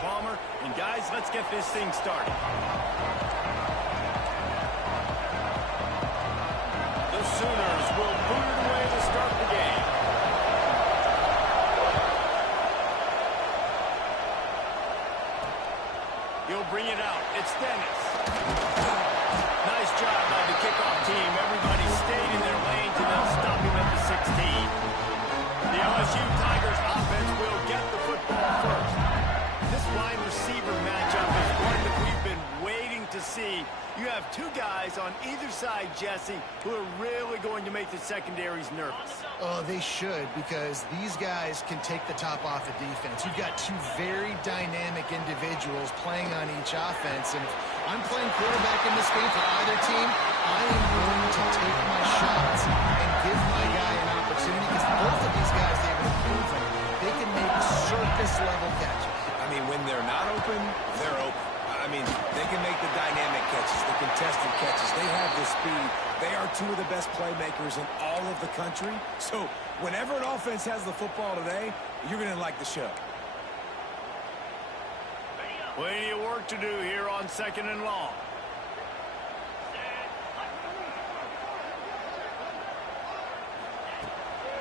Palmer. And, guys, let's get this thing started. The Sooners will boot it away to start the game. He'll bring it out. It's Dennis. Nice job by the kickoff team. Everybody stayed in their lanes, and they'll stop him at the 16. The LSU Tigers offense will get the football first. This wide receiver matchup is one that we've been waiting to see. You have two guys on either side, Jesse, who are really going to make the secondaries nervous. Oh, they should, because these guys can take the top off the defense. You've got two very dynamic individuals playing on each offense, and if I'm playing quarterback in this game for either team, I am going to take my shots and give my guy an opportunity, because both of these guys, they've been proven they can make circus-level catches. I mean, when they're not open, they're open. I mean, they can make the dynamic catches, the contested catches. They have the speed. They are two of the best playmakers in all of the country. So whenever an offense has the football today, you're going to like the show. Plenty of work to do here on 2nd and long.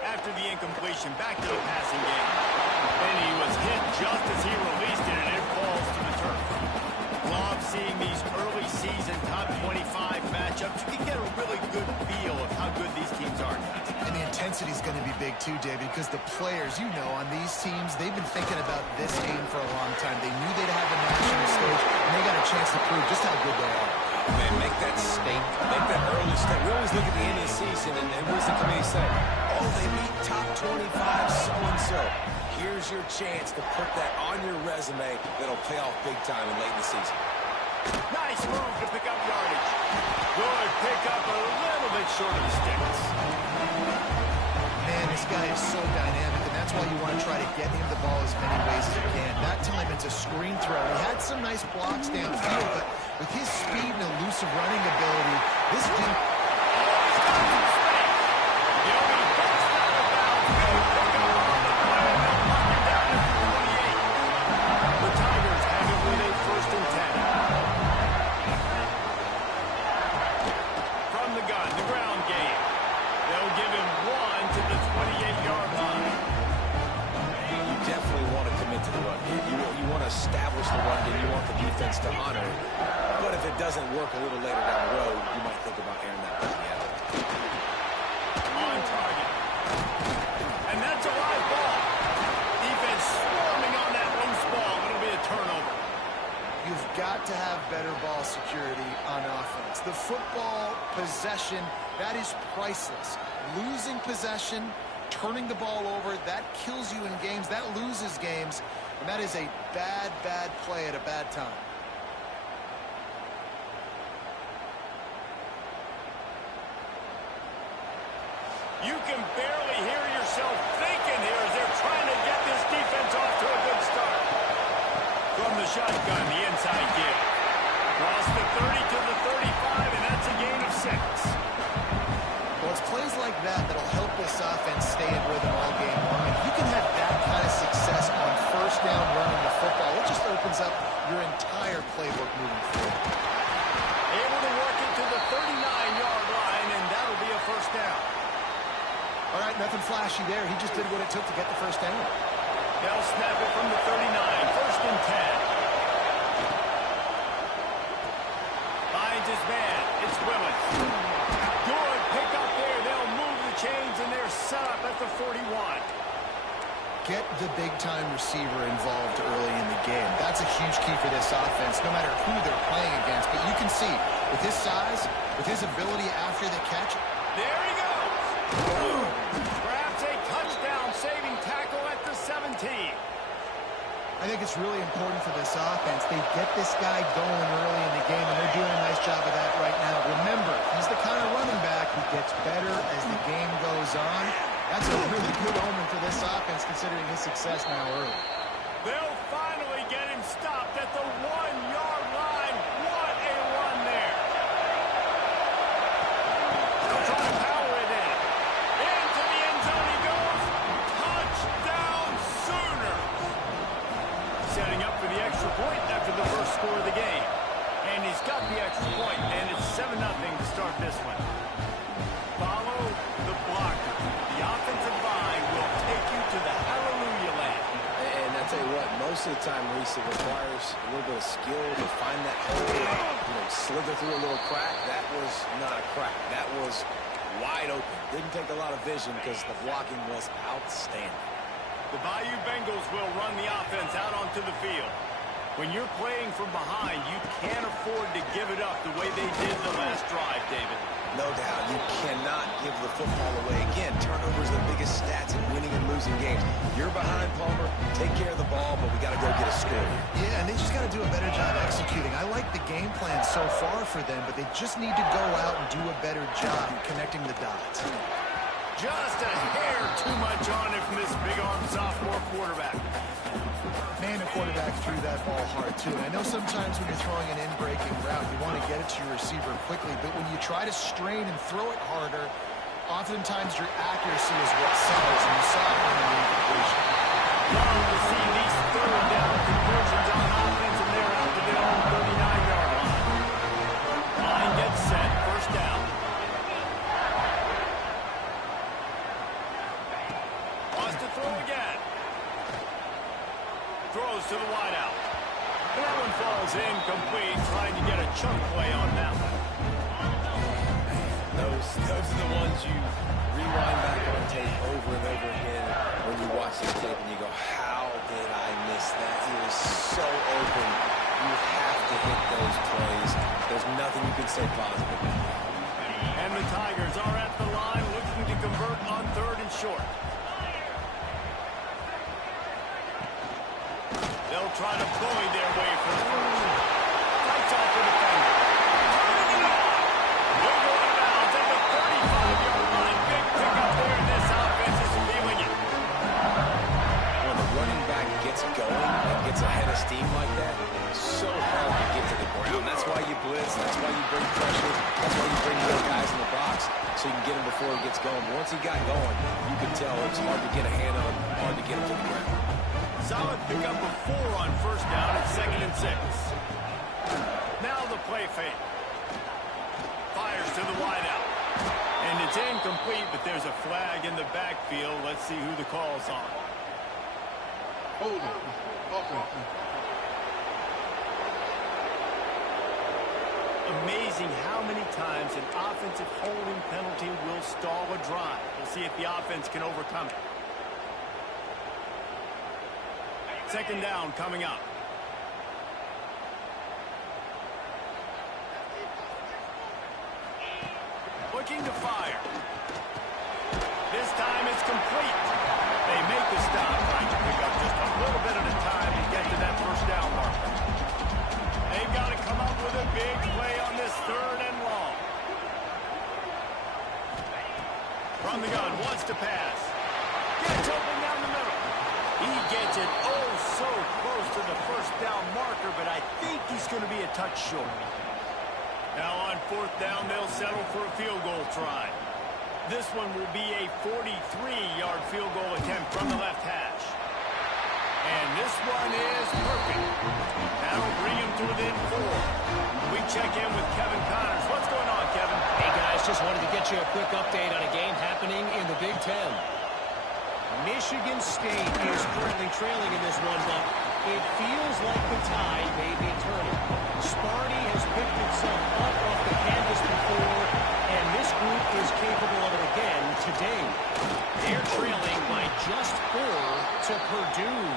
After the incompletion, back to the passing game. And he was hit just as he released it, and it falls to the turf. Love seeing these early season top 25 matchups. You can get a really good feel of how good these teams are, guys. And the intensity is going to be big too, David, because the players, you know, on these teams, they've been thinking about this game for a long time. They knew they'd have a national stage, and they got a chance to prove just how good they are. Man, make that statement. Make that early step. We always look at the end of the season, and what does the committee say? Oh, they beat top 25 so-and-so. Here's your chance to put that on your resume that'll pay off big time and late in the season. Nice move to pick up yardage. Good pick up, a little bit short of the sticks. Man, this guy is so dynamic, and that's why you want to try to get him the ball as many ways as you can. That time it's a screen throw. He had some nice blocks downfield, but with his speed and elusive running ability, this dude... establish the run game. You want the defense to honor it. But if it doesn't work a little later down the road, you might think about airing that puppy out. On target. And that's a live ball. Defense swarming on that loose ball. It'll be a turnover. You've got to have better ball security on offense. The football possession, that is priceless. Losing possession, turning the ball over, that kills you in games. That loses games. And that is a bad, bad play at a bad time. You can barely hear yourself thinking here as they're trying to get this defense off to a good start. From the shotgun, the inside give. Across the 30 to the 35, and that's a gain of 6. Well, it's plays like that that'll help this offense stay in rhythm all game long. If you can have that kind of success on first down running the football, it just opens up your entire playbook moving forward. Able to work it to the 39-yard line, and that'll be a first down. All right, nothing flashy there. He just did what it took to get the first down. They'll snap it from the 39, first and 10. Finds his man. It's Willis. Good pick up there. They'll move the chains, and they're set up at the 41. Get the big-time receiver involved early in the game. That's a huge key for this offense, no matter who they're playing against. But you can see, with his size, with his ability after the catch. There he goes. Grabs a touchdown-saving tackle at the 17. I think it's really important for this offense. They get this guy going early in the game, and they're doing a nice job of that right now. Remember, he's the kind of running back who gets better as the game goes on. That's a really good omen for this offense, considering his success now early. They'll finally get him stopped at the 1-yard line. What a run there. They'll try to power it in. Into the end zone he goes. Touchdown Sooner. Setting up for the extra the extra point, and it's 7-0 to start this one. Follow the blocker. The offensive line will take you to the hallelujah land. And I tell you what, most of the time, Reese, it requires a little bit of skill to find that hole, slither through a little crack. That was not a crack. That was wide open. Didn't take a lot of vision because the blocking was outstanding. The Bayou Bengals will run the offense out onto the field. When you're playing from behind, you can't afford to give it up the way they did the last drive, David. No doubt. You cannot give the football away. Again, turnovers are the biggest stats in winning and losing games. You're behind, Palmer. Take care of the ball, but we got to go get a score here. Yeah, and they just got to do a better job executing. I like the game plan so far for them, but they just need to go out and do a better job connecting the dots. Just a hair too much on it from this big-arm sophomore quarterback. Man, the quarterback threw that ball hard, too. And I know sometimes when you're throwing an in-breaking route, you want to get it to your receiver quickly. But when you try to strain and throw it harder, oftentimes your accuracy is what sells, and you saw it on the incompletion. Love to see these third down conversions on offense, and they're out to their own 39-yard line. Line gets set, first down. Wants to throw again. Throws to the wideout. That one falls incomplete, trying to get a chunk play on that one. Those are the ones you rewind back on tape over and over again when you watch the tape and you go, how did I miss that? He was so open. You have to hit those plays. There's nothing you can say positive. And the Tigers are at the line looking to convert on third and short. They'll try to bully their way for the first. Fights off the defender. Turning it on. They'll go out of bounds at the 35-yard line. Big pickup there, and this offense is feeling it. When the running back gets going and gets ahead of steam like that, it's so hard to get to the ground. That's why you blitz. That's why you bring pressure. That's why you bring more guys in the box so you can get him before he gets going. Once he got going, you could tell it's hard to get a hand on, hard to get him to the ground. Solid pickup of 4 on first down at 2nd and 6. Now the play fake. Fires to the wideout. And it's incomplete, but there's a flag in the backfield. Let's see who the call's on. Hold on. Amazing how many times an offensive holding penalty will stall a drive. We'll see if the offense can overcome it. 2nd down coming up. Looking to fire. This time it's complete. They make the stop, trying to pick up just a little bit at a time to get to that first down marker. They've got to come up with a big play on this 3rd and long. From the gun, wants to pass. Gets open down the middle. He gets it so close to the first down marker, but I think he's going to be a touch short. Now on 4th down, they'll settle for a field goal try. This one will be a 43-yard field goal attempt from the left hash. And this one is perfect. That'll bring him to within 4. We check in with Kevin Connors. What's going on, Kevin? Hey, guys, just wanted to get you a quick update on a game happening in the Big Ten. Michigan State is currently trailing in this one, but it feels like the tide may be turning. Sparty has picked itself up off the canvas before, and this group is capable of it again today. They're trailing by just 4 to Purdue.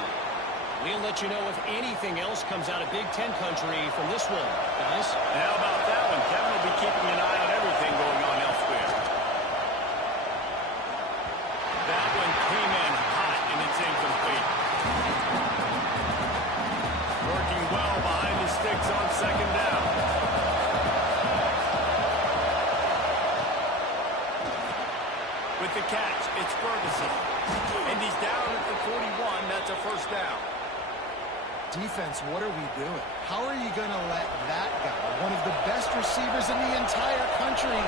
We'll let you know if anything else comes out of Big Ten country from this one, guys. How about that one? Kevin will be keeping an eye on everything going on elsewhere. That one came in hot, and it's incomplete. Working well behind the sticks on 2nd down. With the catch, it's Ferguson. And he's down at the 41. That's a first down. Defense, what are we doing? How are you going to let that guy, one of the best receivers in the entire country,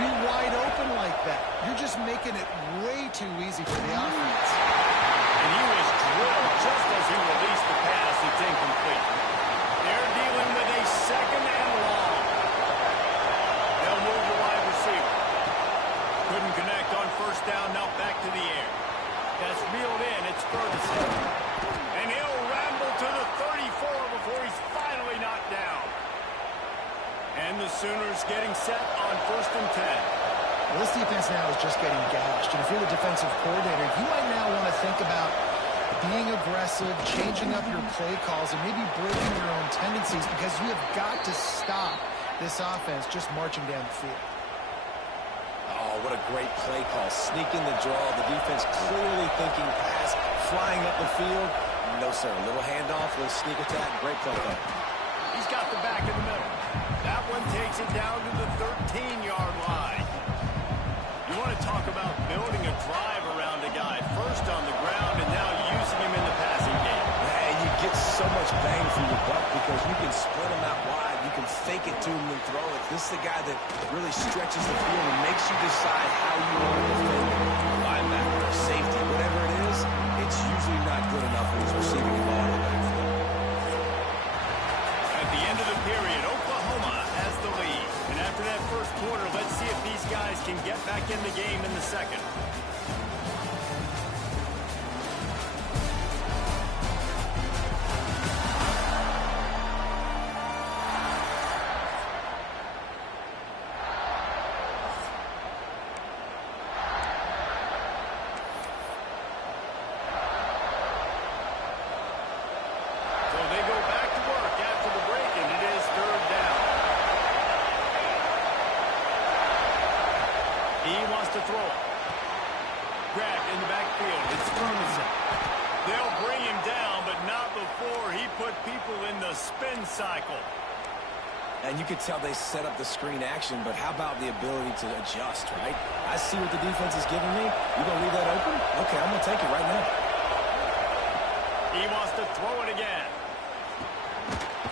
be wide open like that? You're just making it way too easy for the offense. And he was drilled just as he released the pass. It's incomplete. They're dealing with a 2nd and long. Tigers getting set on 1st and 10. Well, this defense now is just getting gashed. And if you're the defensive coordinator, you might now want to think about being aggressive, changing up your play calls, and maybe breaking your own tendencies, because you have got to stop this offense just marching down the field. Oh, what a great play call. Sneaking the draw. The defense clearly thinking pass, flying up the field. No, sir. A little handoff, a little sneak attack. Great play call. He's got the back in the middle. That one takes it down to the 13-yard line. You want to talk about building a drive around a guy. First on the ground and now using him in the passing game. And you get so much bang for your buck because you can split him out wide. You can fake it to him and throw it. This is the guy that really stretches the field and makes you decide how you want to defend him. Linebacker or safety, whatever it is, it's usually not good enough when he's receiving the ball in the backfield. At the end of the period, Oklahoma has the lead. And after that first quarter, let's see if these guys can get back in the game in the second. To throw it. Grabbed in the backfield. It's Ferguson. They'll bring him down, but not before he put people in the spin cycle. And you could tell they set up the screen action, but how about the ability to adjust, right? I see what the defense is giving me. You going to leave that open? Okay, I'm going to take it right now. He wants to throw it again.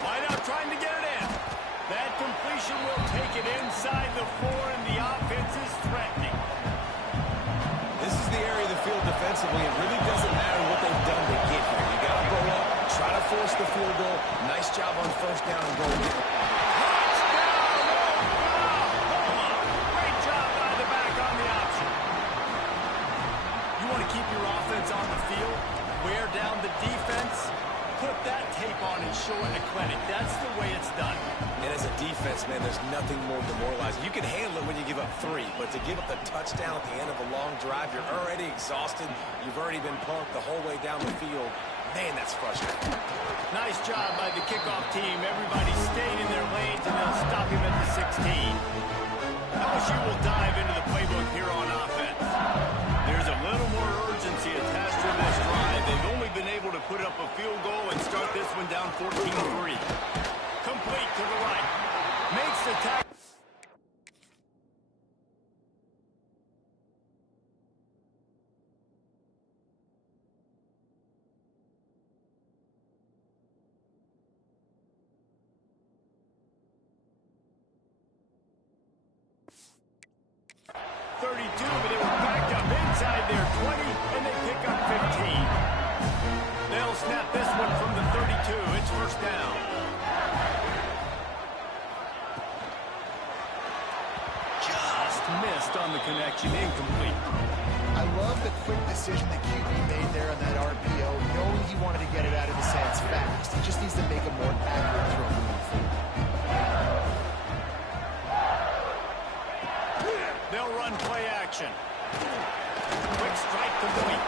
Why not trying to get it in? That completion will take it inside the 4, and the offense is threatening. This is the area of the field defensively. It really doesn't matter what they've done to get here. You got to go up, try to force the field goal. Nice job on first down and go get it. Great job by the back on the option. You want to keep your offense on the field, wear down the defense, put that tape on and show it to clinic. That's the way it's done. And as a defense, man, there's nothing more demoralizing. You can handle it when you give up 3, but to give up the touchdown at the end of a long drive, you're already exhausted. You've already been punked the whole way down the field. Man, that's frustrating. Nice job by the kickoff team. Everybody stayed in their lanes, and they'll stop him at the 16. LSU will dive into the playbook here on offense. There's a little more urgency attached to this drive. They've only been able to put up a field goal and start this one down 14-3. Complete to the right. Makes the tackle. But it was backed up inside their 20, and they pick up 15. They'll snap this one from the 32. It's first down. Just missed on the connection, incomplete. I love the quick decision that QB made there on that RPO, knowing he wanted to get it out of his hands fast. He just needs to make a more accurate throw moving forward. They'll run play action. Quick strike complete.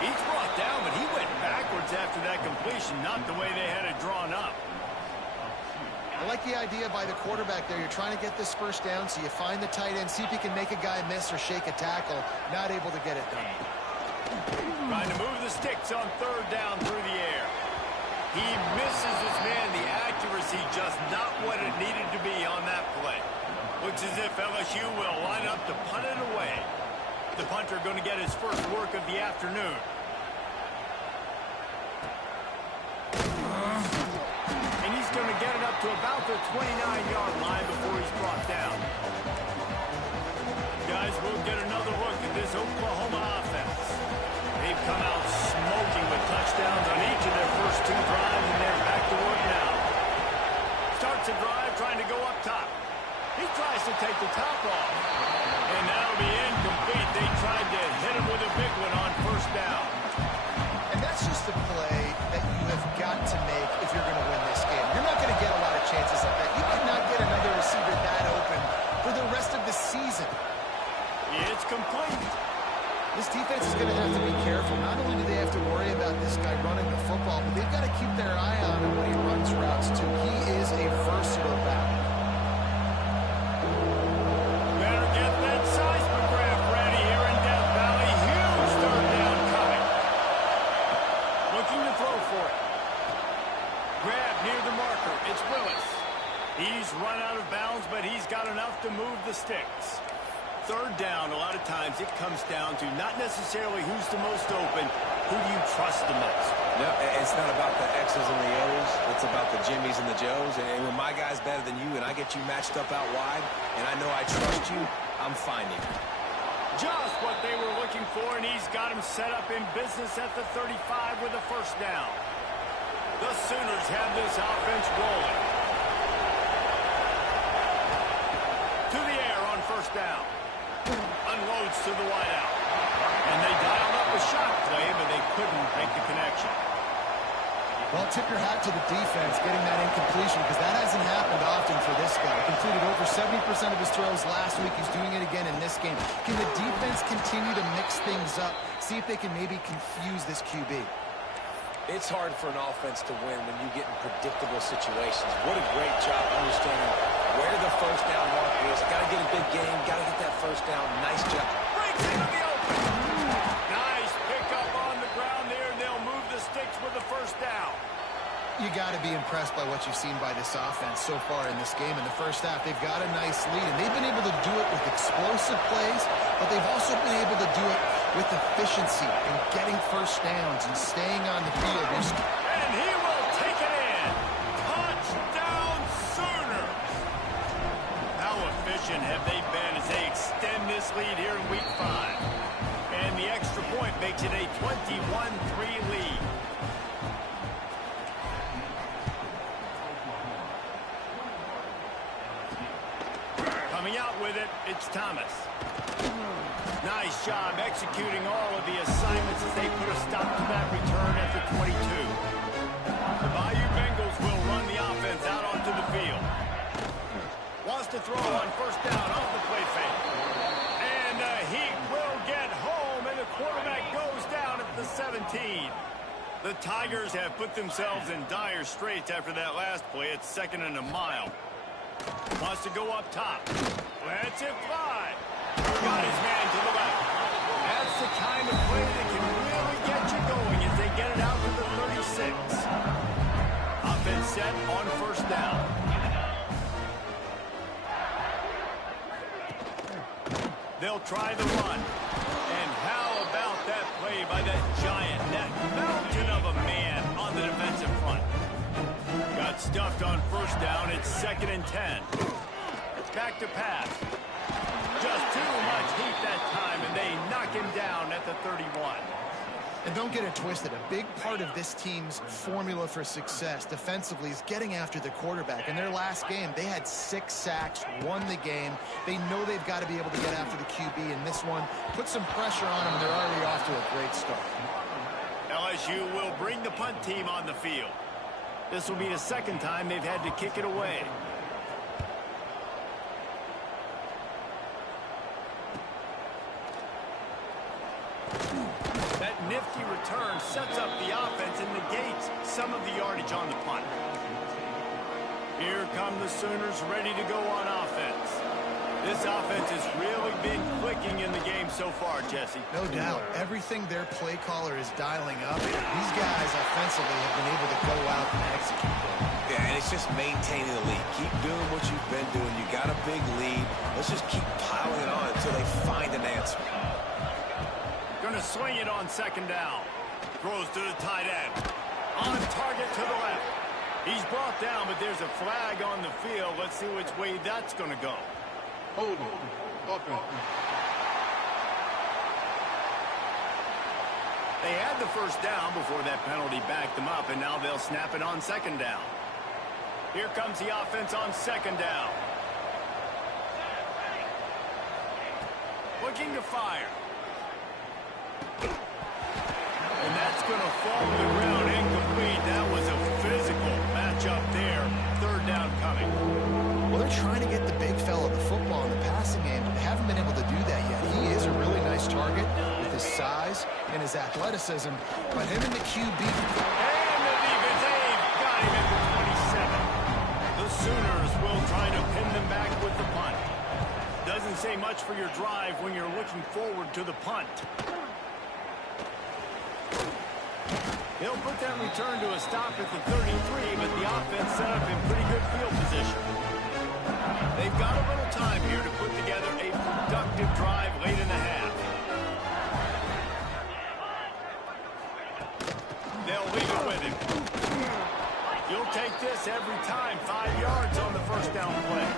He's brought down, but he went backwards after that completion, not the way they had it drawn up. I like the idea by the quarterback there. You're trying to get this first down, so you find the tight end, see if he can make a guy miss or shake a tackle. Not able to get it done. Trying to move the sticks on third down through the air. He misses his man. The accuracy just not what it needed to be on that play. Looks as if LSU will line up to punt it away. The punter going to get his first work of the afternoon. And he's going to get it up to about the 29-yard line before he's brought down. Guys, we'll get another look at this Oklahoma offense. They've come out smoking with touchdowns on each of their first 2 drives, and they're back to work now. Starts a drive trying to go up top. He tries to take the top off. And that'll be incomplete. They tried to hit him with a big one on first down. And that's just the play that you have got to make if you're going to win this game. You're not going to get a lot of chances like that. You cannot get another receiver that open near the marker. It's Willis. He's run out of bounds, but he's got enough to move the sticks. Third down, a lot of times it comes down to not necessarily who's the most open, who do you trust the most? No, it's not about the X's and the O's. It's about the Jimmies and the Joes. And when my guy's better than you and I get you matched up out wide and I know I trust you, I'm finding you. Just what they were looking for, and he's got him set up in business at the 35 with a first down. The Sooners have this offense rolling. To the air on first down. Unloads to the wideout. And they dialed up a shot play, but they couldn't make the connection. Well, tip your hat to the defense getting that incompletion, because that hasn't happened often for this guy. Completed over 70% of his throws last week. He's doing it again in this game. Can the defense continue to mix things up? See if they can maybe confuse this QB. It's hard for an offense to win when you get in predictable situations. What a great job understanding where the first down marker is. Got to get a big game. Got to get that first down. Nice job. Breaks into the open. Nice pickup on the ground there, and they'll move the sticks with the first down. You got to be impressed by what you've seen by this offense so far in this game. In the first half, they've got a nice lead, and they've been able to do it with explosive plays, but they've also been able to do it with efficiency and getting first downs and staying on the field. And he will take it in. Touchdown Sooners. How efficient have they been as they extend this lead here in Week 5? And the extra point makes it a 21-3 lead. Coming out with it, it's Thomas. Nice job executing all of the assignments as they put a stop to that return at the 22. The Bayou Bengals will run the offense out onto the field. Wants to throw on first down off the play fake. And he will get home, and the quarterback goes down at the 17. The Tigers have put themselves in dire straits after that last play. It's 2nd and a mile. Wants to go up top. Lets it fly. Got his man to the left. That's the kind of play that can really get you going as they get it out to the 36. Offense set on first down. They'll try the run. And how about that play by that giant, that mountain of a man on the defensive front? Got stuffed on first down. It's 2nd and 10. Back to pass. Just too much heat that time, and they knock him down at the 31. And don't get it twisted. A big part of this team's formula for success defensively is getting after the quarterback. In their last game, they had 6 sacks, won the game. They know they've got to be able to get after the QB, and this one put some pressure on them, and they're already off to a great start. LSU will bring the punt team on the field. This will be the 2nd time they've had to kick it away. That nifty return sets up the offense and negates some of the yardage on the punt. Here come the Sooners ready to go on offense. This offense has really been clicking in the game so far, Jesse. No doubt. Everything their play caller is dialing up, these guys offensively have been able to go out and execute. Yeah, and it's just maintaining the lead. Keep doing what you've been doing. You got a big lead. Let's just keep piling it on until they find an answer. Going to swing it on 2nd down. Throws to the tight end. On target to the left. He's brought down, but there's a flag on the field. Let's see which way that's going to go. Hold on. Offense. They had the first down before that penalty backed them up, and now they'll snap it on 2nd down. Here comes the offense on 2nd down. Looking to fire. And that's going to fall to the ground incomplete. That was a physical matchup there. 3rd down coming. Well, they're trying to get the big fella the football in the passing game, but they haven't been able to do that yet. He is a really nice target with his size and his athleticism, but him and the QB. And the defense, they've got him at the 27. The Sooners will try to pin them back with the punt. Doesn't say much for your drive when you're looking forward to the punt. He'll put that return to a stop at the 33, but the offense set up in pretty good field position. They've got a little time here to put together a productive drive late in the half. They'll leave it with him. You'll take this every time. 5 yards on the first down play.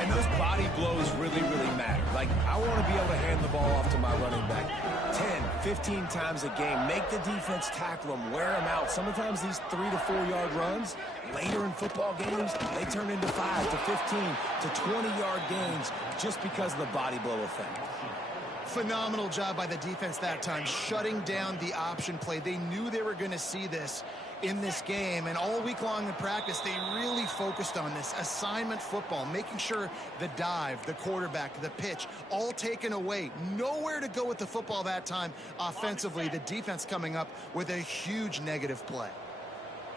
And those body blows really, really matter. Like, I want to be able to hand the ball off to my running back 10, 15 times a game. Make the defense tackle them, wear them out. Sometimes these 3 to 4 yard runs, later in football games, they turn into 5 to 15 to 20-yard gains just because of the body blow effect. Phenomenal job by the defense that time, shutting down the option play. They knew they were going to see this in this game, and all week long in practice, they really focused on this assignment football, making sure the dive, the quarterback, the pitch, all taken away. Nowhere to go with the football that time offensively. The defense coming up with a huge negative play.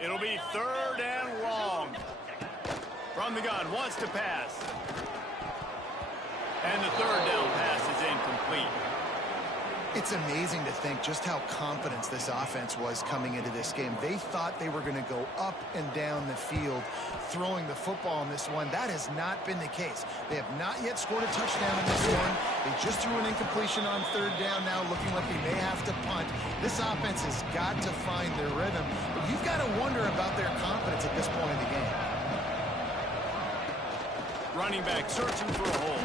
It'll be 3rd and long. From the gun, wants to pass. And the 3rd down pass is incomplete. It's amazing to think just how confident this offense was coming into this game. They thought they were going to go up and down the field throwing the football in this one. That has not been the case. They have not yet scored a touchdown in this one. They just threw an incompletion on 3rd down now, looking like they may have to punt. This offense has got to find their rhythm. But you've got to wonder about their confidence at this point in the game. Running back searching for a hole.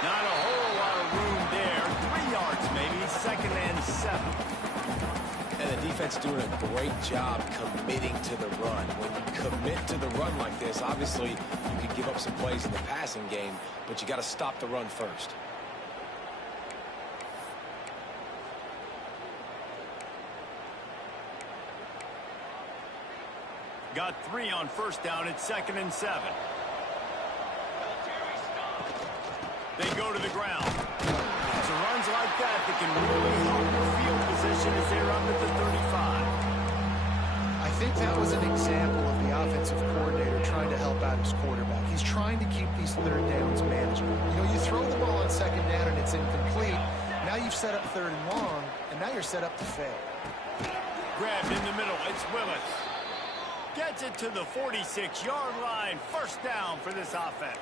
Not a whole lot of room there. 3 yards maybe. 2nd and 7. And the defense doing a great job committing to the run. When you commit to the run like this, obviously you can give up some plays in the passing game, but you got to stop the run first. Got 3 on 1st down. It's 2nd and 7. They go to the ground. It's runs like that can really help your field position as they're up at the 35. I think that was an example of the offensive coordinator trying to help out his quarterback. He's trying to keep these 3rd downs manageable. You know, you throw the ball on 2nd down and it's incomplete. Now you've set up 3rd and long, and now you're set up to fail. Grabbed in the middle. It's Willis. Gets it to the 46-yard line. 1st down for this offense.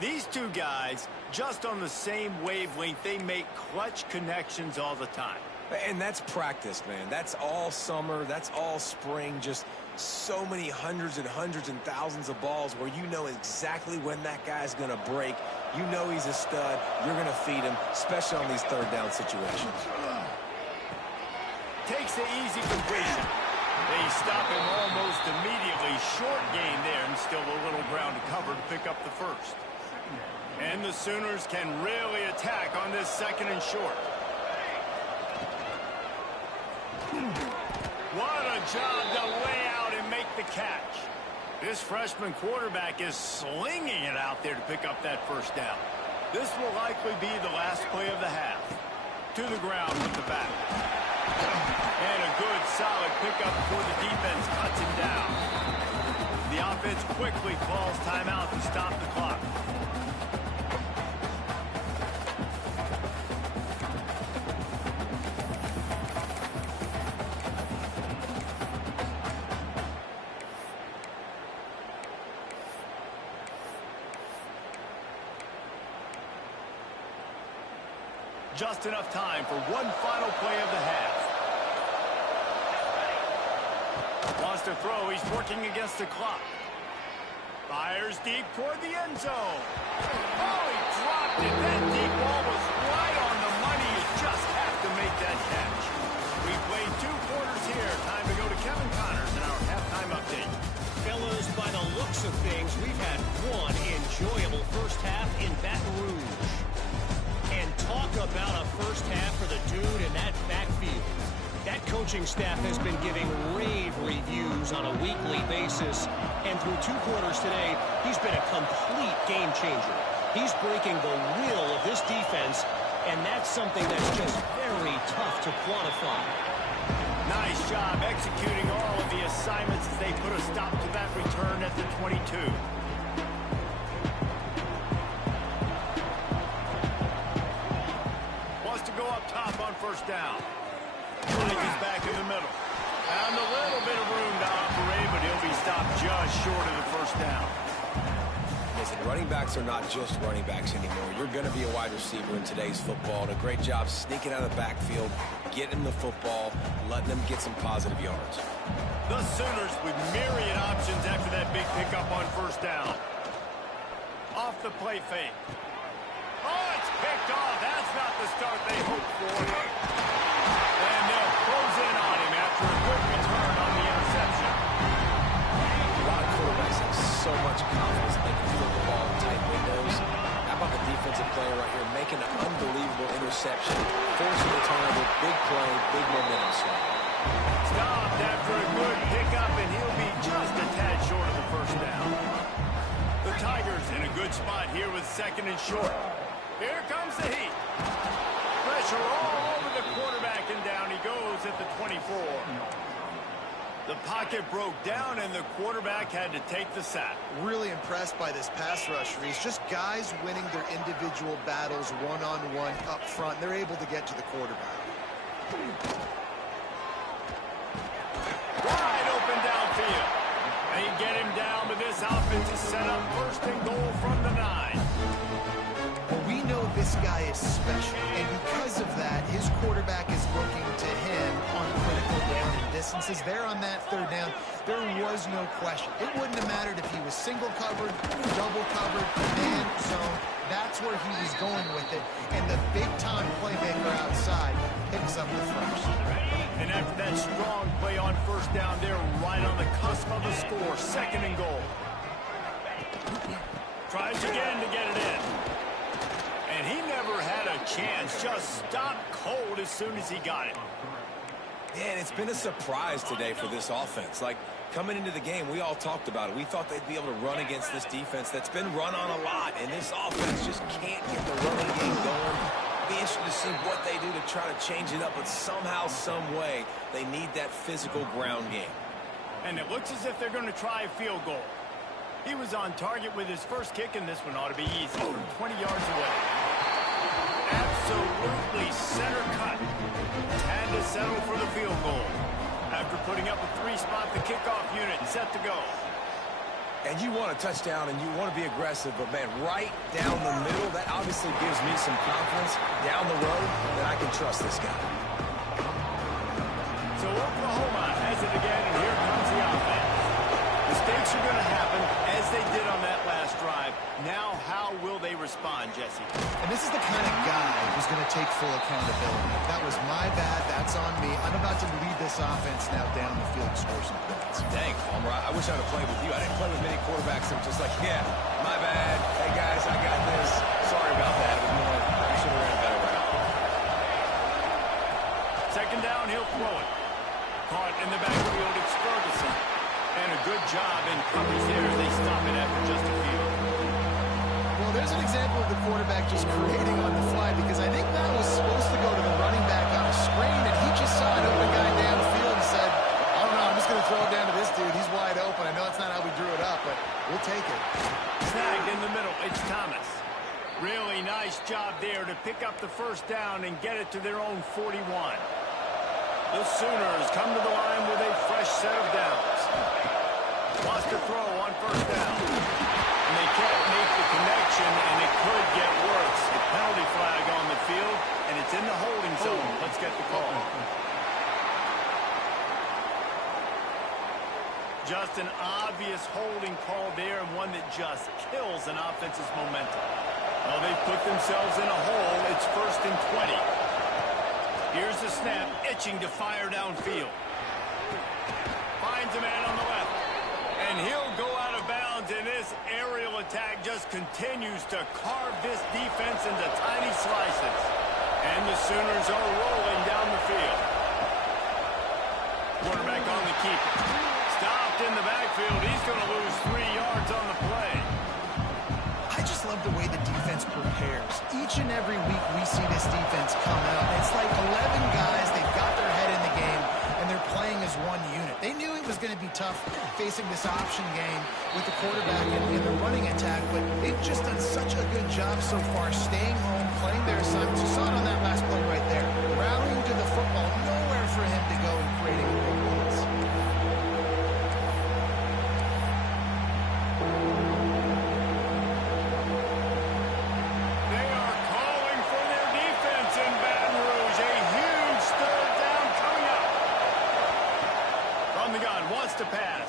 These two guys, just on the same wavelength, they make clutch connections all the time. And that's practice, man. That's all summer. That's all spring. Just so many hundreds and thousands of balls where you know exactly when that guy's going to break. You know he's a stud. You're going to feed him, especially on these 3rd down situations. Takes the easy completion. They stop him almost immediately. Short gain there, and still a little ground to cover to pick up the 1st. And the Sooners can really attack on this 2nd and short. What a job to lay out and make the catch. This freshman quarterback is slinging it out there to pick up that 1st down. This will likely be the last play of the half. To the ground with the back. And a good, solid pickup before the defense cuts him down. The offense quickly calls timeout to stop the clock. Just enough time for one final play of the half. Wants to throw. He's working against the clock. Fires deep toward the end zone. Oh, he dropped it. That deep ball was right on the money. You just have to make that catch. We played 2 quarters here. Time to go to Kevin Connors in our halftime update. Fellas, by the looks of things, we've had one enjoyable first half in Baton Rouge. And talk about a first half for the dude in that backfield. That coaching staff has been giving rave reviews on a weekly basis. And through 2 quarters today, he's been a complete game changer. He's breaking the will of this defense, and that's something that's just very tough to quantify. Nice job executing all of the assignments as they put a stop to that return at the 22. Wants to go up top on 1st down. He's back in the middle. Found a little bit of room to operate, but he'll be stopped just short of the first down. Listen, running backs are not just running backs anymore. You're going to be a wide receiver in today's football. And a great job sneaking out of the backfield, getting the football, letting them get some positive yards. The Sooners with myriad options after that big pickup on first down. Off the play fake. Oh, it's picked off. That's not the start they hoped for. And they'll close in on him after a quick return on the interception. A lot of quarterbacks have so much confidence they can throw the ball in tight windows. How about the defensive player right here making an unbelievable interception, forcing the turnover, big play, big momentum swing. Stopped after a good pickup, and he'll be just a tad short of the first down. The Tigers in a good spot here with second and short. Here comes the heat. Pressure all over the quarterback, and down he goes at the 24. The pocket broke down, and the quarterback had to take the sack. Really impressed by this pass rush, Reese. Just guys winning their individual battles one-on-one up front. They're able to get to the quarterback. Wide open downfield. They get him down, but this offense is set up first and goal from the 9. Well, we know this guy is special, and because of that, his quarterback is looking to him on critical down and distances. There on that third down, there was no question. It wouldn't have mattered if he was single covered, double covered, man zone. That's where he was going with it, and the big-time playmaker outside picks up the first. And after that strong play on first down, they're right on the cusp of the score. Second and goal. Tries again to get it in. And he never had a chance. Just stopped cold as soon as he got it. Yeah, and it's been a surprise today for this offense. Like, coming into the game, we all talked about it. We thought they'd be able to run against this defense that's been run on a lot, and this offense just can't get the running game going. Be interested to see what they do to try to change it up, but somehow, some way, they need that physical ground game. And it looks as if they're going to try a field goal. He was on target with his first kick, and this one ought to be easy from 20 yards away. Absolutely center cut. Had to settle for the field goal. After putting up a 3-spot, the kickoff unit set to go. And you want a touchdown and you want to be aggressive, but, man, right down the middle, that obviously gives me some confidence down the road that I can trust this guy. So Oklahoma has it again, and here comes the offense. Mistakes are going to happen, as they did on that last drive. Now, how will they respond, Jesse? And this is the kind of guy who's going to take full accountability. That was my bad. That's on me. I'm about to lead this offense now down the field and score some points. Dang, Palmer, I wish I'd have played with you. I didn't play with many quarterbacks that were just like, yeah, my bad. Hey, guys, I got this. Sorry about that. It was more, I should have ran a better route. Second down, he'll throw it. Caught in the backfield, it's Ferguson. And a good job in coverage there. They stop it after just a few. Well, there's an example of the quarterback just creating on the fly, because I think that was supposed to go to the running back on a screen, and he just saw an open guy downfield and said, I don't know, I'm just going to throw it down to this dude. He's wide open. I know it's not how we drew it up, but we'll take it. Snagged in the middle. It's Thomas. Really nice job there to pick up the first down and get it to their own 41. The Sooners come to the line with a fresh set of downs. Lost a throw on first down. And they can't make the connection, and it could get worse. A penalty flag on the field, and it's in the holding zone. Let's get the call. Just an obvious holding call there, and one that just kills an offense's momentum. Well, they've put themselves in a hole. It's first and 20. Here's the snap, itching to fire downfield. Finds a man on the left. And he'll go out of bounds, and this aerial attack just continues to carve this defense into tiny slices. And the Sooners are rolling down the field. Quarterback on the keeper. Stopped in the backfield. He's going to lose 3 yards on the play. I just love the way the defense prepares. Each and every week we see this defense come out. It's like 11 guys, they've got their head in the game, and they're playing as one unit. They knew it was going to be tough facing this option game with the quarterback in the running attack, but they've just done such a good job so far, staying home, playing their assignments. You saw it on that last play right there. Rallying to the football, nowhere for him to go and create a big plays. They are calling for their defense in Baton Rouge. A huge third down coming up. From the gun, wants to pass.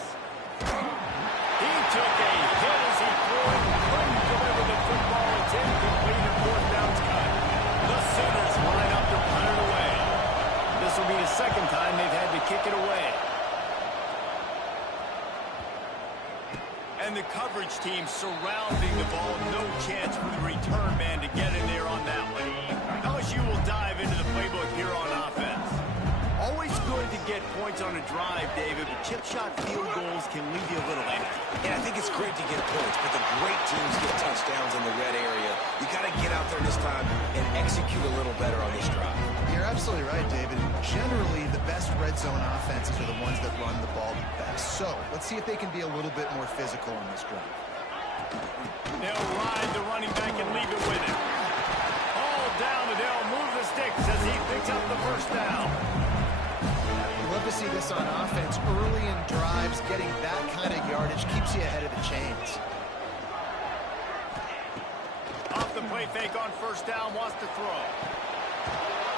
He took a hit as he threw it. Couldn't deliver the football. It's incomplete and fourth down's cut. The Sooners line up to punt it away. This will be the second time they've had to kick it away. And the coverage team surrounding the ball. No chance for the return man to get in there on that one. LSU will dive into the playbook here on offense. Always good to get points on a drive, David, but chip shot field goals can leave you a little empty. Yeah, I think it's great to get points, but the great teams get touchdowns in the red area. You got to get out there this time and execute a little better on this drive. You're absolutely right, David. Generally, the best red zone offenses are the ones that run the ball the best. So, let's see if they can be a little bit more physical on this drive. They'll ride the running back and leave it with him. All down, and they'll move the sticks as he picks up the first down. You love to see this on offense. Early in drives, getting that kind of yardage keeps you ahead of the chains. Off the play fake on first down, wants to throw.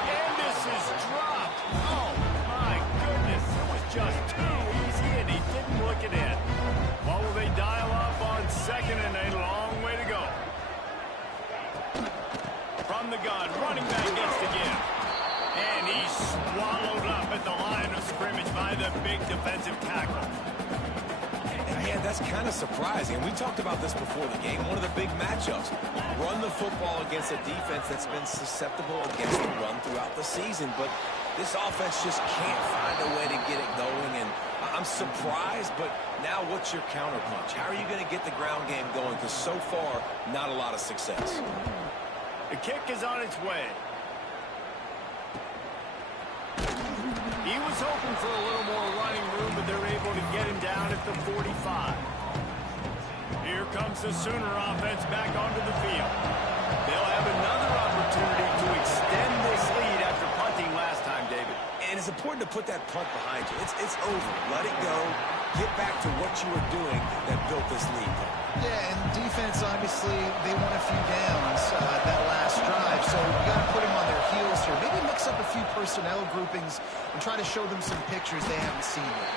And this is dropped. Oh, my goodness. It was just too easy, and he didn't look it in. What will they dial up on second, and a long way to go. From the gun, running back gets the give. And he's swallowed up at the line of scrimmage by the big defensive tackle. Yeah, that's kind of surprising. We talked about this before the game. One of the big matchups. Run the football against a defense that's been susceptible against the run throughout the season. But this offense just can't find a way to get it going. And I'm surprised, but now what's your counterpunch? How are you going to get the ground game going? Because so far, not a lot of success. The kick is on its way. He was hoping for a little more running room, but they're able to get him down at the 45. Here comes the Sooner offense back onto the field. They'll have another opportunity to extend this lead after punting last time, David. And it's important to put that punt behind you. It's over. Let it go. Get back to what you were doing that built this lead. Yeah, and defense, obviously, they won a few downs that last drive, so you got to put them on their heels here. Maybe mix up a few personnel groupings and try to show them some pictures they haven't seen yet.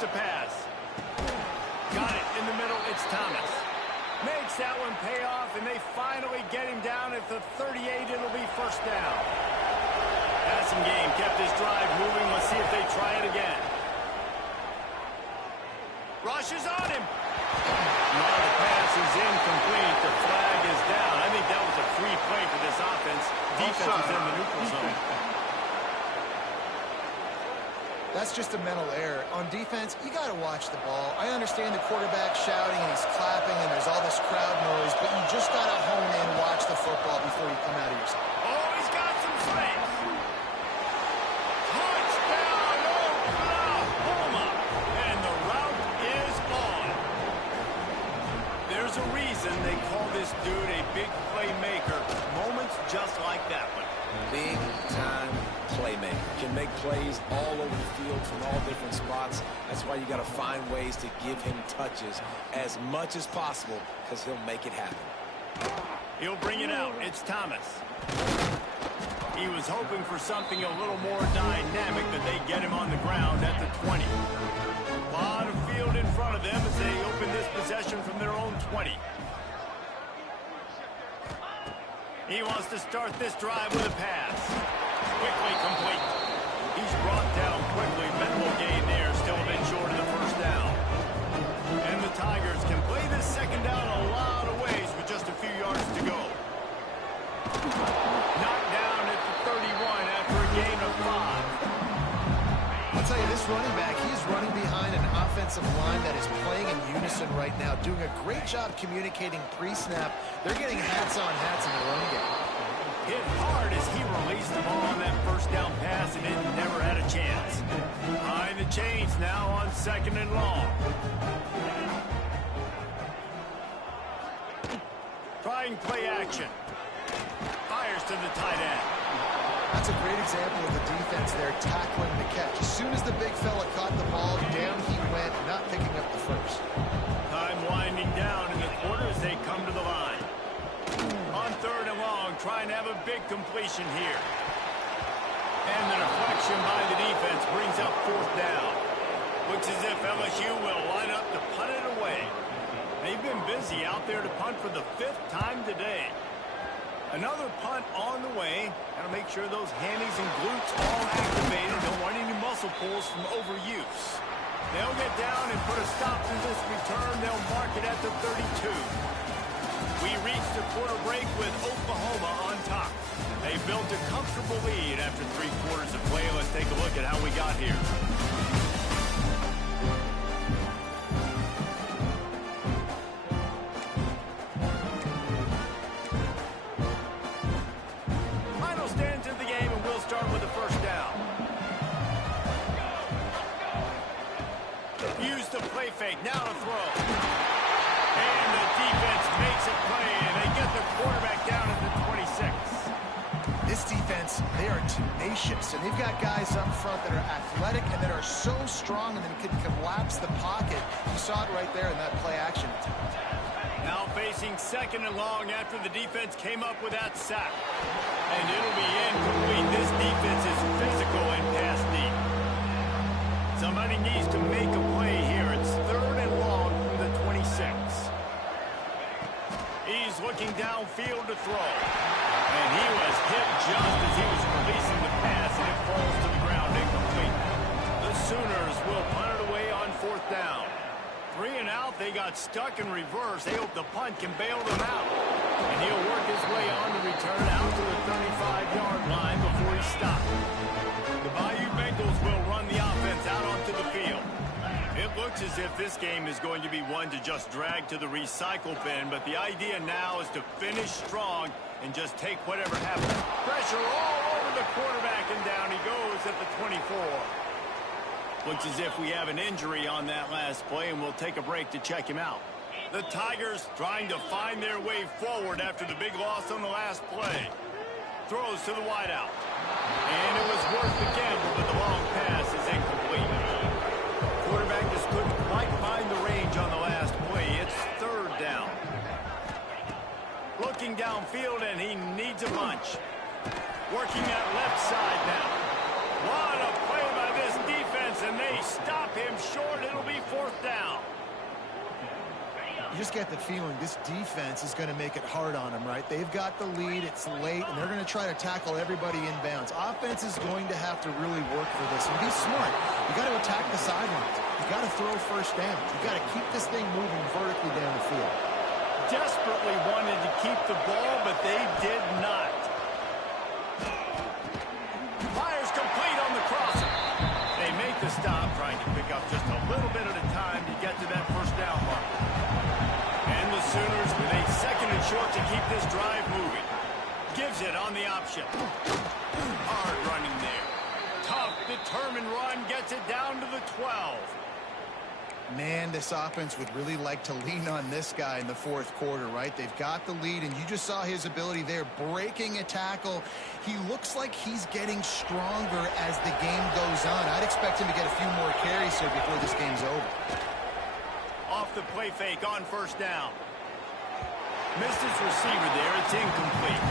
To pass. Got it in the middle. It's Thomas. Makes that one pay off, and they finally get him down at the 38. It'll be first down. Passing game kept this drive moving. Let's see if they try it again. Rush is on him. No, the pass is incomplete. The flag is down. I think that was a free play for this offense. Defense is in the neutral zone. That's just a mental error. On defense, you got to watch the ball. I understand the quarterback shouting and he's clapping and there's all this crowd noise, but you just got to hone in, watch the football before you come out of your spot. Oh, he's got some space. Touchdown, Oklahoma. And the route is on. There's a reason they call this dude a big playmaker. Moments just like that one. Big time playmaker. Can make plays all over the field from all different spots. That's why you got to find ways to give him touches as much as possible, because he'll make it happen. He'll bring it out. It's Thomas. He was hoping for something a little more dynamic, that they get him on the ground at the 20. A lot of field in front of them as they open this possession from their own 20. He wants to start this drive with a pass. Quickly complete. He's brought down quickly. Minimal gain there. Still a bit short of the first down. And the Tigers can play this second down a lot of ways with just a few yards to go. Knocked down at the 31 after a gain of 5. I'll tell you, this this running back, he's running behind an offensive line that is playing in unison right now, doing a great job communicating pre-snap. They're getting hats-on-hats in the run game. Hit hard as he released the ball on that first down pass, and it never had a chance. Behind the chains now on 2nd and long. Trying play action. Fires to the tight end. That's a great example of the defense there tackling the catch. As soon as the big fella caught the ball, down he went, not picking up the first. Time winding down in the quarter as they come to the line. On 3rd and long, trying to have a big completion here. And the deflection by the defense brings up 4th down. Looks as if LSU will line up to punt it away. They've been busy out there to punt for the 5th time today. Another punt on the way. Got to make sure those hammies and glutes all activated. Don't want any muscle pulls from overuse. They'll get down and put a stop to this return. They'll mark it at the 32. We reached the quarter break with Oklahoma on top. They built a comfortable lead after 3 quarters of play. Let's take a look at how we got here. Final stands of the game, and we'll start with the first down. Use the play fake. Now to throw. And the defense makes a play, and they get the quarterback down at the 26. This defense, they are tenacious, and they've got guys up front that are athletic and that are so strong and then can collapse the pocket. You saw it right there in that play action. Now facing 2nd and long after the defense came up with that sack. And it'll be incomplete. This defense is physical and pass deep. Somebody needs to make a play here. It's 3rd and long from the 26. He's looking downfield to throw. And he was hit just as he was releasing the pass, and it falls to the ground incomplete. The Sooners will punt it away on 4th down. 3 and out, they got stuck in reverse. They hope the punt can bail them out. And he'll work his way on the return out to the 35-yard line before he stopped. The Bayou Bengals will run the offense out onto the field. It looks as if this game is going to be one to just drag to the recycle bin, but the idea now is to finish strong and just take whatever happens. Pressure all over the quarterback, and down he goes at the 24. Looks as if we have an injury on that last play, and we'll take a break to check him out. The Tigers trying to find their way forward after the big loss on the last play. Throws to the wideout. And it was worth the gamble, but the long pass is incomplete. Quarterback just couldn't quite find the range on the last play. It's 3rd down. Looking downfield, and he needs a bunch. Working that left side now. What a play by this defense, and they stop him short. It'll be 4th down. You just get the feeling this defense is going to make it hard on them, right? They've got the lead, it's late, and they're going to try to tackle everybody inbounds. Offense is going to have to really work for this and be smart. You got to attack the sidelines. You got to throw 1st down. You got to keep this thing moving vertically down the field. Desperately wanted to keep the ball, but they did not. Fires complete on the crosser. They make the stop, trying to pick up just a little bit at a time to get to that 1st down mark. And the Sooners with a 2nd and short to keep this drive moving. Gives it on the option. Hard running there. Tough, determined run, gets it down to the 12. Man, this offense would really like to lean on this guy in the 4th quarter, right? They've got the lead, and you just saw his ability there, breaking a tackle. He looks like he's getting stronger as the game goes on. I'd expect him to get a few more carries here before this game's over. Off the play fake on 1st down. Missed his receiver there. It's incomplete.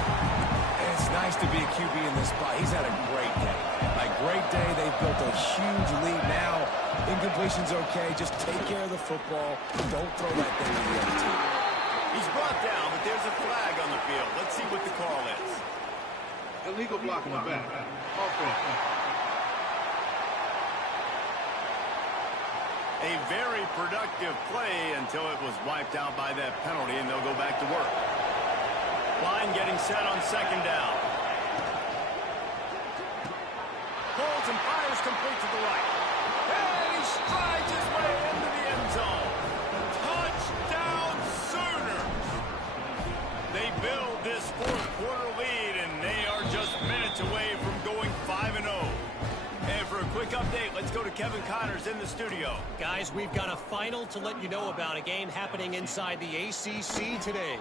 It's nice to be a QB in this spot. He's had a great day. A great day. They've built a huge lead now. Incompletion's okay. Just take care of the football. Don't throw that thing to the other team. He's brought down, but there's a flag on the field. Let's see what the call is. Illegal block in the back. Offense. A very productive play until it was wiped out by that penalty, and they'll go back to work. Line getting set on 2nd down. Pulls and fires complete to the right. quick update. Let's go to Kevin Connors in the studio. Guys, we've got a final to let you know about, a game happening inside the ACC today.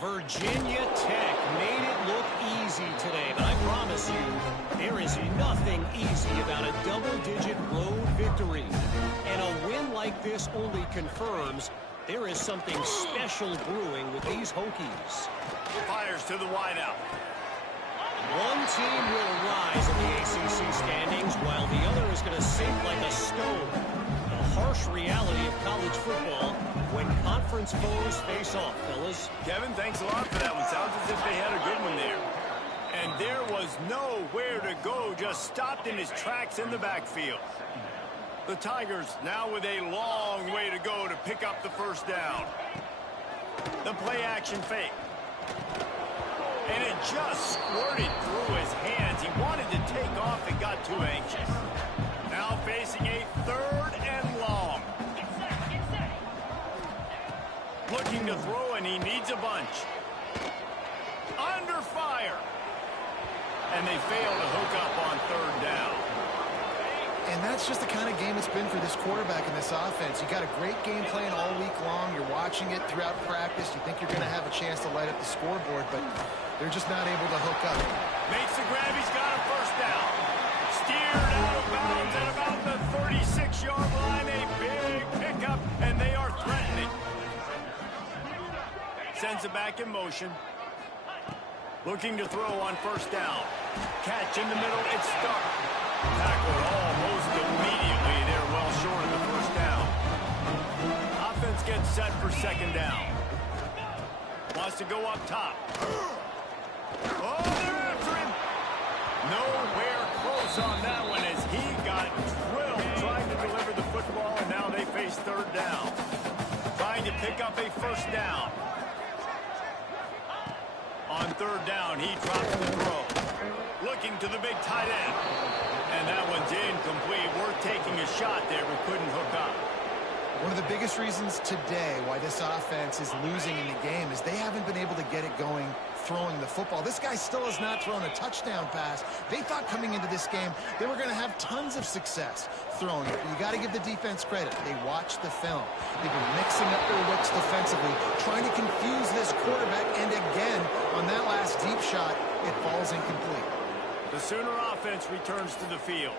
Virginia Tech made it look easy today, but I promise you, there is nothing easy about a double-digit road victory. And a win like this only confirms there is something special brewing with these Hokies. Fires to the wideout. One team will rise in the ACC standings, while the other is going to sink like a stone. The harsh reality of college football when conference foes face off, fellas. Kevin, thanks a lot for that one. Sounds as if they had a good one there. And there was nowhere to go, just stopped in his tracks in the backfield. The Tigers now with a long way to go to pick up the first down. The play action fake. And it just squirted through his hands. He wanted to take off and got too anxious. Now facing a 3rd and long. Looking to throw, and he needs a bunch. Under fire. And they fail to hook up on 3rd down. And that's just the kind of game it's been for this quarterback in this offense. You got a great game plan all week long. You're watching it throughout practice. You think you're going to have a chance to light up the scoreboard, but they're just not able to hook up. Makes the grab. He's got a first down. Steered out of bounds at about the 36-yard line. A big pickup, and they are threatening. Sends it back in motion. Looking to throw on 1st down. Catch in the middle. It's stuck. Tackled almost immediately. They're well short of the 1st down. Offense gets set for 2nd down. Wants to go up top. Oh, they're after him. Nowhere close on that one as he got drilled trying to deliver the football, and now they face 3rd down. Trying to pick up a 1st down. On 3rd down, he drops the throw. Looking to the big tight end. And that one's incomplete. We're taking a shot there, but couldn't hook up. One of the biggest reasons today why this offense is losing in the game is they haven't been able to get it going throwing the football. This guy still has not thrown a touchdown pass. They thought coming into this game they were going to have tons of success throwing it. But you got to give the defense credit. They watched the film. They've been mixing up their looks defensively, trying to confuse this quarterback. And again, on that last deep shot, it falls incomplete. The Sooner offense returns to the field.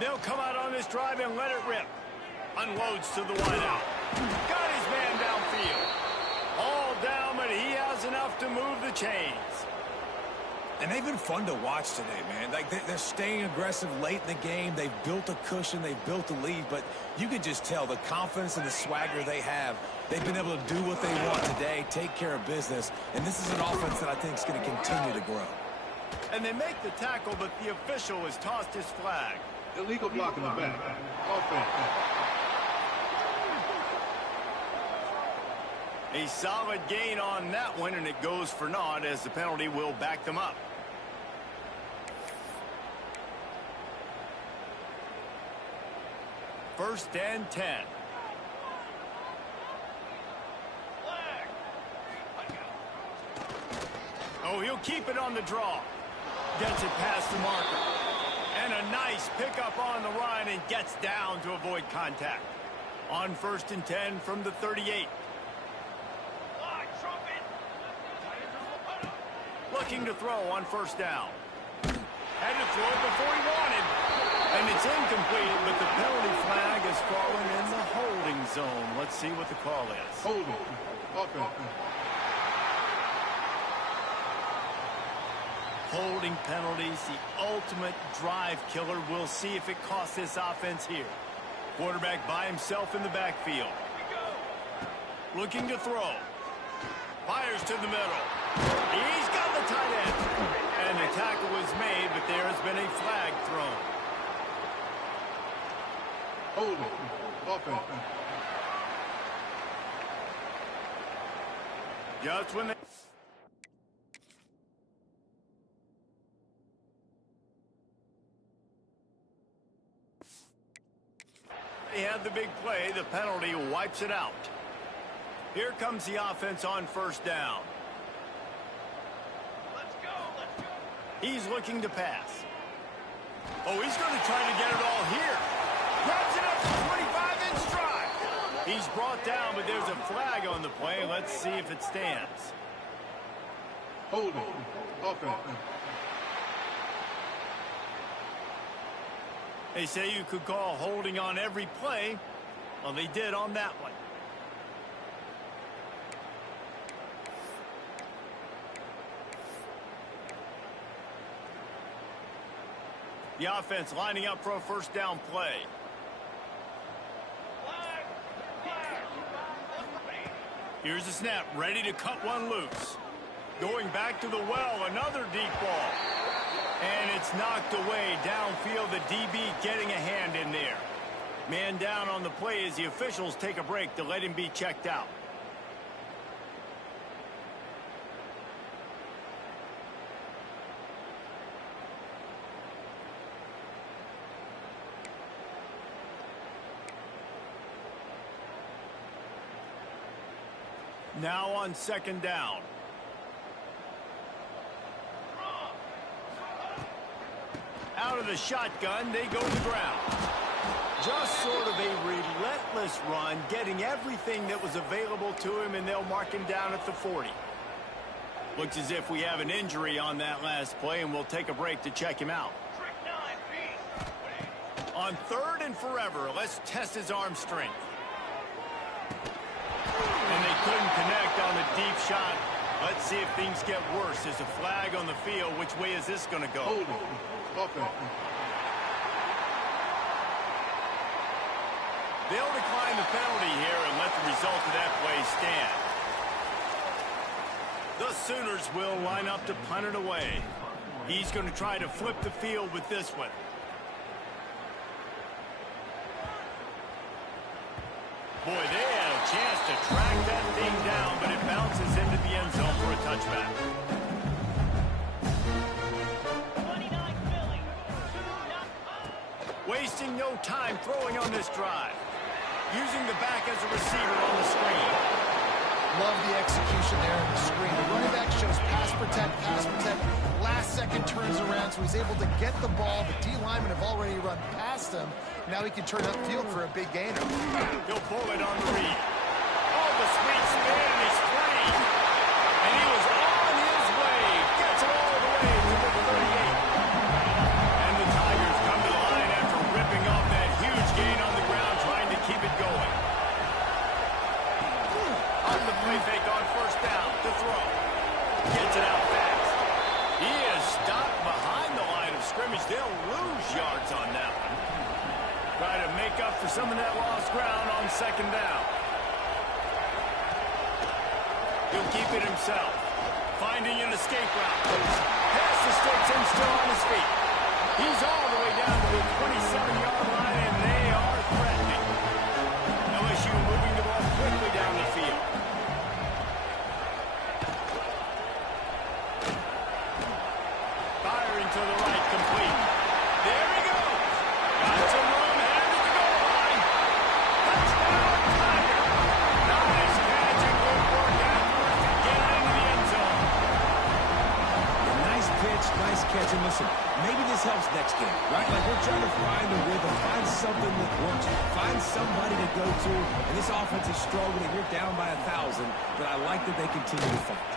They'll come out on this drive and let it rip. Unloads to the wideout. Got his man downfield. All down, but he has enough to move the chains. And they've been fun to watch today, man. Like they're staying aggressive late in the game. They've built a cushion. They've built a lead. But you can just tell the confidence and the swagger they have. They've been able to do what they want today, take care of business. And this is an offense that I think is going to continue to grow. And they make the tackle, but the official has tossed his flag. Illegal block in the back. Offense. A solid gain on that one, and it goes for naught as the penalty will back them up. First and 10. Oh, he'll keep it on the draw. Gets it past the marker. And a nice pickup on the run and gets down to avoid contact. On 1st and 10 from the 38. Looking to throw on 1st down. Had to throw it before he wanted. And it's incomplete, but the penalty flag has fallen in the holding zone. Let's see what the call is. Holding. Offense. Holding penalties, the ultimate drive killer. We'll see if it costs this offense here. Quarterback by himself in the backfield. Looking to throw. Fires to the middle. He's got the tight end. And the tackle was made, but there has been a flag thrown. Holding. Offense. Just when they had the big play, the penalty wipes it out. Here comes the offense on 1st down. He's looking to pass. Oh, he's going to try to get it all here. Grabs it up to 25 in stride. He's brought down, but there's a flag on the play. Let's see if it stands. Holding. Offense. They say you could call holding on every play. Well, they did on that one. The offense lining up for a first down play. Here's the snap, ready to cut one loose. Going back to the well, another deep ball. And it's knocked away downfield, the DB getting a hand in there. Man down on the play as the officials take a break to let him be checked out. Now on second down. Out of the shotgun, they go to the ground. Just sort of a relentless run, getting everything that was available to him, and they'll mark him down at the 40. Looks as if we have an injury on that last play, and we'll take a break to check him out. On third and forever, let's test his arm strength. And they couldn't connect on the deep shot. Let's see if things get worse. There's a flag on the field. Which way is this going to go? Holding. Offense. They'll decline the penalty here and let the result of that play stand. The Sooners will line up to punt it away. He's going to try to flip the field with this one. Boy, they had a chance to track that thing down, but it bounces into the end zone for a touchback. Wasting no time throwing on this drive. Using the back as a receiver on the screen. Love the execution there on the screen. The running back shows pass protect. Last second turns around, so he's able to get the ball. The D linemen have already run past him. Now he can turn upfield for a big gainer. He'll pull it on the read. Oh, the sweet spin, and he's free. And he was on his way. Gets it all the way to the 38. And the Tigers come to the line after ripping off that huge gain on the ground, trying to keep it going. On the play fake on first down, to throw. Gets it out fast. He is stopped behind the line of scrimmage. They'll lose yards on that one. Try to make up for some of that lost ground on second down. He'll keep it himself. Finding an escape route. Pass the sticks and still on his feet. He's all the way down to the 27-yard line, and they are threatening. LSU moving the ball quickly down the field. Firing to the right, complete. There he goes. Got some room, headed to the goal line. Touchdown, Tiger. Nice catch and good work afterwards to get into the end zone. Nice pitch, nice catch. And listen, maybe this helps next game, right? Like we're trying to find a rhythm, find something that works, find somebody to go to. And this offense is struggling. You're down by 1,000, but I like that they continue to fight.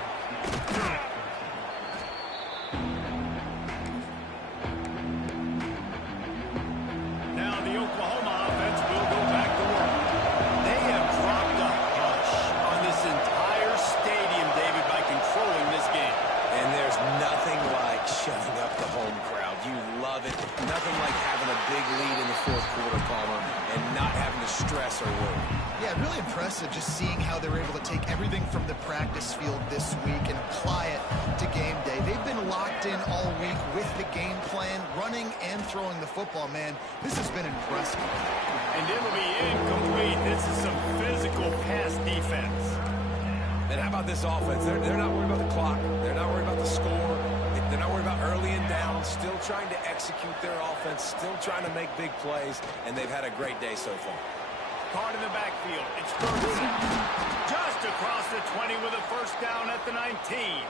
Now the Oklahoma offense will go back to work. They have dropped a hush on this entire stadium, David, by controlling this game. And there's nothing like shutting up the home crowd. You love it. Nothing like having a big lead in the fourth quarter, Palmer, and not having to stress or worry. Yeah, really impressive just seeing how they were able to take everything from the practice field this week and apply it to game day. They've been locked in all week with the game plan, running and throwing the football, man. This has been impressive. And it'll be incomplete. This is some physical pass defense. And how about this offense? They're not worried about the clock. They're not worried about the score. They're not worried about early and down. Still trying to execute their offense. Still trying to make big plays. And they've had a great day so far. Caught in the backfield. It's Ferguson. Just across the 20 with a first down at the 19.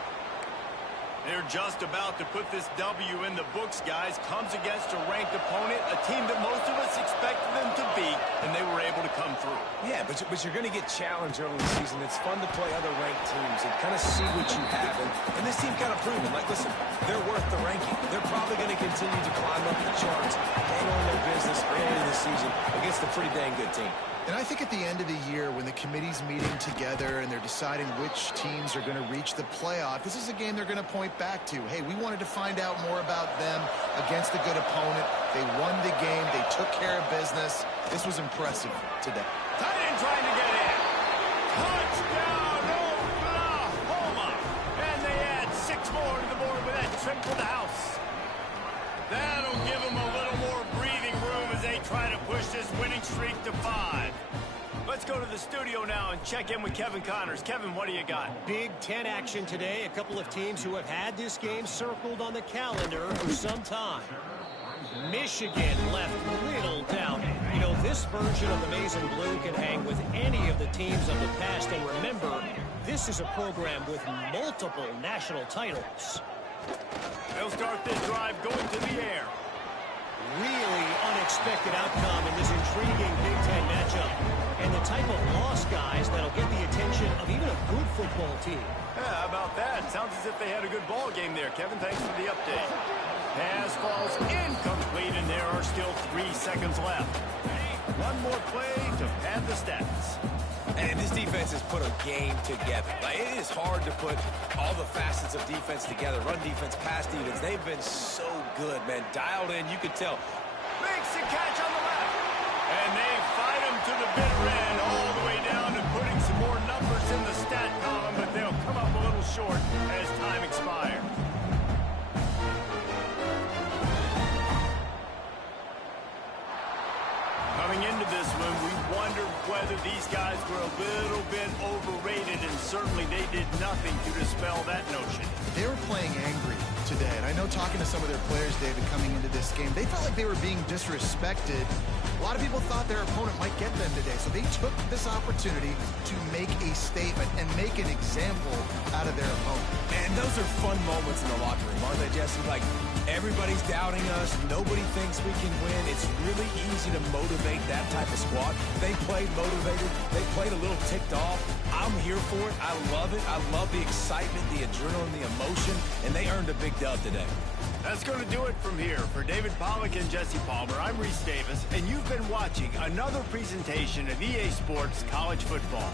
They're just about to put this W in the books, guys. Comes against a ranked opponent, a team that most of us expected them to beat, and they were able to come through. Yeah, but you're going to get challenged early in the season. It's fun to play other ranked teams and kind of see what you have. And this team kind of proved it. Like, listen, they're worth the ranking. They're probably going to continue to climb up the charts, handle their business early in the season against a pretty dang good team. And I think at the end of the year, when the committee's meeting together and they're deciding which teams are going to reach the playoff, this is a game they're going to point back to. Hey, we wanted to find out more about them against a good opponent. They won the game. They took care of business. This was impressive today. Tight end trying to get in. Touchdown, Oklahoma. And they add 6 more to the board with that trip to the house. That'll give them a little more breathing room as they try to push this winning streak to 5. Let's go to the studio now and check in with Kevin Connors. Kevin, what do you got? Big Ten action today. A couple of teams who have had this game circled on the calendar for some time. Michigan left little doubt. You know, this version of the Maize and Blue can hang with any of the teams of the past. And remember, this is a program with multiple national titles. They'll start this drive going to the air. Really unexpected outcome in this intriguing Big Ten matchup. And the type of loss, guys, that'll get the attention of even a good football team. Yeah, how about that? Sounds as if they had a good ball game there. Kevin, thanks for the update. Pass falls incomplete, and there are still 3 seconds left. One more play to pad the stats. And this defense has put a game together. Like, it is hard to put all the facets of defense together. Run defense, pass defense. They've been so good, man. Dialed in, you could tell. Makes the catch on the left. And they fight him to the bitter end, all the way down to putting some more numbers in the stat column, but they'll come up a little short as time expires. Coming into this one, we wondered whether these guys were a little bit overrated, and certainly they did nothing to dispel that notion. They were playing angry today, and I know talking to some of their players, David, coming into this game, they felt like they were being disrespected. A lot of people thought their opponent might get them today, so they took this opportunity to make a statement and make an example out of their opponent. And those are fun moments in the locker room, aren't they, Jesse? Like, everybody's doubting us. Nobody thinks we can win. It's really easy to motivate that type of squad. They played motivated. They played a little ticked off. I'm here for it. I love it. I love the excitement, the adrenaline, the emotion, and they earned a big dub today. That's going to do it from here. For David Pollack and Jesse Palmer, I'm Reese Davis, and you've been watching another presentation of EA Sports College Football.